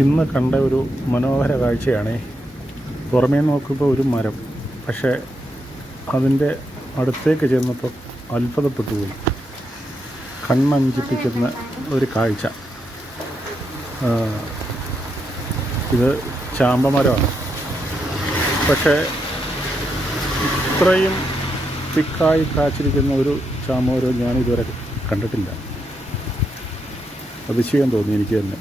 ഇന്ന് കണ്ട ഒരു മനോഹര കാഴ്ചയാണേ. പുറമേ നോക്കുമ്പോൾ ഒരു മരം, പക്ഷേ അതിൻ്റെ അടുത്തേക്ക് ചെന്നപ്പോൾ അത്ഭുതപ്പെട്ടു പോയി. കണ്ണഞ്ചിപ്പിക്കുന്ന ഒരു കാഴ്ച. ഇത് ചാമ്പമരമാണ്, പക്ഷേ ഇത്രയും തിക്കായി കാച്ചിരിക്കുന്ന ഒരു ചാമമരം ഞാനിതുവരെ കണ്ടിട്ടില്ല. അതിശയം തോന്നി എനിക്ക് തന്നെ.